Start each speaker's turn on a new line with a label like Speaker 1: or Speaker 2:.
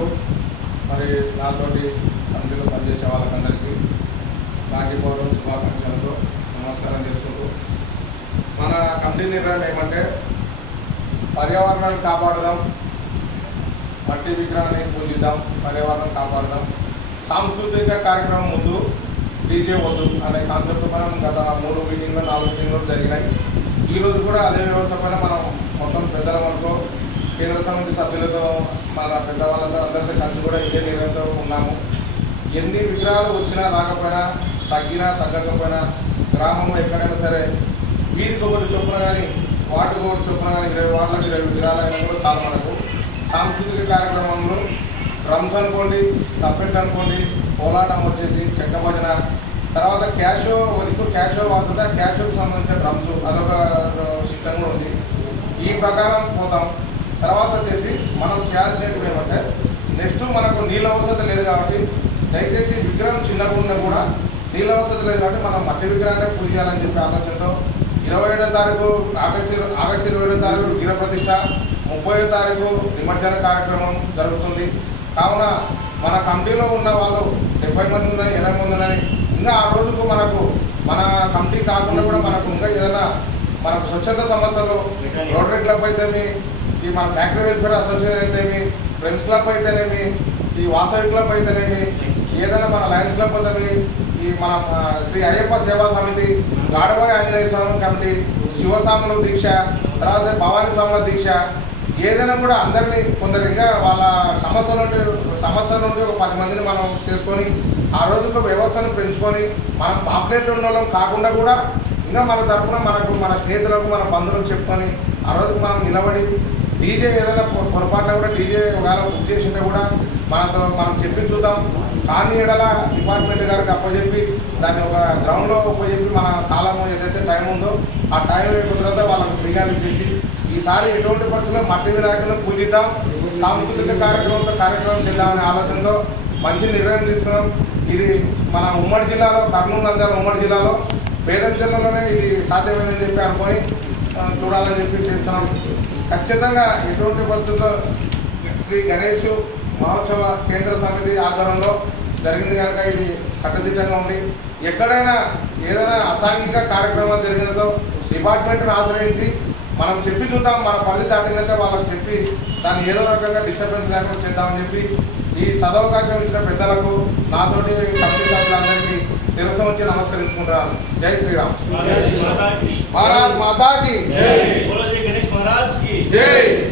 Speaker 1: అధికారులకు మరి నాతోటి కంపెనీలో పనిచేసే వాళ్ళకందరికీ రాఖీ పౌర్ణమి శుభాకాంక్షలతో నమస్కారం చేసుకుంటూ మన కమిటీ నిర్ణయం ఏమంటే పర్యావరణాన్ని కాపాడదాం మట్టి విగ్రహాన్ని పూజిద్దాం పర్యావరణం కాపాడదాం. సాంస్కృతిక కార్యక్రమం ముందు డీజే వద్దు అనే కాన్సెప్ట్ మనం గత మూడు మీటింగ్లు నాలుగు మీటింగ్లు జరిగినాయి. ఈరోజు కూడా అదే వ్యవస్థ పైన మనం మొత్తం పెద్దల వరకు కేంద్ర సభ్యులతో మన పెద్దవాళ్ళతో అందరితో కలిసి కూడా ఇదే నిర్ణయంతో ఉన్నాము. ఎన్ని విగ్రహాలు వచ్చినా రాకపోయినా తగ్గినా తగ్గకపోయినా గ్రామంలో ఎక్కడైనా సరే వీధికి ఒకటి చొప్పున కానీ వాటికి ఒకటి చొప్పున కానీ ఇరవై వార్డులకు ఇరవై విగ్రహాలు అయినా కూడా చాలా మనకు. సాంస్కృతిక కార్యక్రమంలో డ్రమ్స్ అనుకోండి తప్పెట్లు అనుకోండి కోలాటం వచ్చేసి చెక్క భజన తర్వాత క్యాషో వరకు క్యాషో వాడుతుంటే ఆ క్యాషోకి సంబంధించిన డ్రమ్స్ అదొక సిస్టమ్ కూడా ఉంది. ఈ ప్రకారం పోతాం. తర్వాత వచ్చేసి మనం చేయాల్సినవి ఏమంటే నెక్స్ట్ మనకు నీళ్ళ వసతి లేదు కాబట్టి దయచేసి విగ్రహం చిన్నగా ఉన్నా కూడా నీళ్ళ వసతి లేదు కాబట్టి మనం మట్టి విగ్రహాన్ని పూజ చేయాలని చెప్పి ఆలోచనతో ఇరవై ఏడో తారీఖు ఆగస్టు ఆగస్టు ఇరవై ఏడో తారీఖు గిర ప్రతిష్ట ముప్పై తారీఖు నిమజ్జన కార్యక్రమం జరుగుతుంది. కావున మన కమిటీలో ఉన్న వాళ్ళు డెబ్బై మంది ఉన్నాయి ఎనభై మంది ఉన్నాయి ఇంకా ఆ రోజుకు మనకు మన కమిటీ కాకుండా కూడా మనకు ఇంకా ఏదైనా మనకు స్వచ్ఛత సంస్థలు రోటరీ క్లబ్ అయితేమి ఈ మన ఫ్యాక్టరీ వెల్ఫేర్ అసోసియేషన్ అయితేమి ఫ్రెండ్స్ క్లబ్ అయితేనేమి ఈ వాసవి క్లబ్ అయితేనేమి ఏదైనా మన లయన్స్ క్లబ్ అయితే ఈ మన శ్రీ అయ్యప్ప సేవా సమితి గాడబాయి ఆంజనేయ స్వామి కమిటీ శివస్వాముల దీక్ష తర్వాత భవానీ స్వాముల దీక్ష ఏదైనా కూడా అందరినీ కొందరిగా వాళ్ళ సమస్య నుండి సమస్య నుండి ఒక పది మందిని మనం చేసుకొని ఆ రోజుకు వ్యవస్థను పెంచుకొని మనం పాపులేట్ ఉన్న వాళ్ళం కాకుండా కూడా ఇంకా మన తరపున మనకు మన స్నేహితులకు మన బంధువులకు చెప్పుకొని ఆ రోజు మనం నిలబడి డీజే ఏదైనా పొరపాటున కూడా డీజే ఒకవేళ బుక్ చేసినా కూడా మనతో మనం చెప్పి చూద్దాం. కానీ ఎడల డిపార్ట్మెంట్ గారికి అప్పచెప్పి దాన్ని ఒక గ్రౌండ్లో అప్పచెప్పి మన కాలము ఏదైతే టైం ఉందో ఆ టైం అయిపోయిన తర్వాత వాళ్ళకి ఫ్రీగాలు ఇచ్చేసి ఈసారి ఎటువంటి పరిస్థితుల్లో మట్టి వినాయకులను పూజిద్దాం సాంస్కృతిక కార్యక్రమంతో కార్యక్రమం చేద్దామనే ఆలోచనతో మంచి నిర్ణయం తీసుకున్నాం. ఇది మన ఉమ్మడి జిల్లాలో కర్నూలు నంద్యాల ఉమ్మడి జిల్లాలో పేద జిల్లాలోనే ఇది సాధ్యమైందని చెప్పి అనుకొని చూడాలని చెప్పి చేస్తున్నాం ఖచ్చితంగా ఎటువంటి పరిస్థితుల్లో శ్రీ గణేష్ మహోత్సవ కేంద్ర సమితి ఆధ్వర్యంలో జరిగింది కనుక ఇది కట్టుదిట్టంగా ఉండి ఎక్కడైనా ఏదైనా అసాంఘిక కార్యక్రమాలు జరిగినతో డిపార్ట్మెంట్ను ఆశ్రయించి మనం చెప్పి చూద్దాం మన పరిధి దాటిందంటే వాళ్ళకి చెప్పి దాన్ని ఏదో రకంగా డిస్టర్బెన్స్ లేకుండా చేద్దామని చెప్పి ఈ సదవకాశం ఇచ్చిన పెద్దలకు నాతోటి కమిటీ సభ్యులందరికీ శిరస వచ్చి నమస్కరించుకుంటున్నాను జై శ్రీరామ్. భారత్ మాతాకి. జై జై.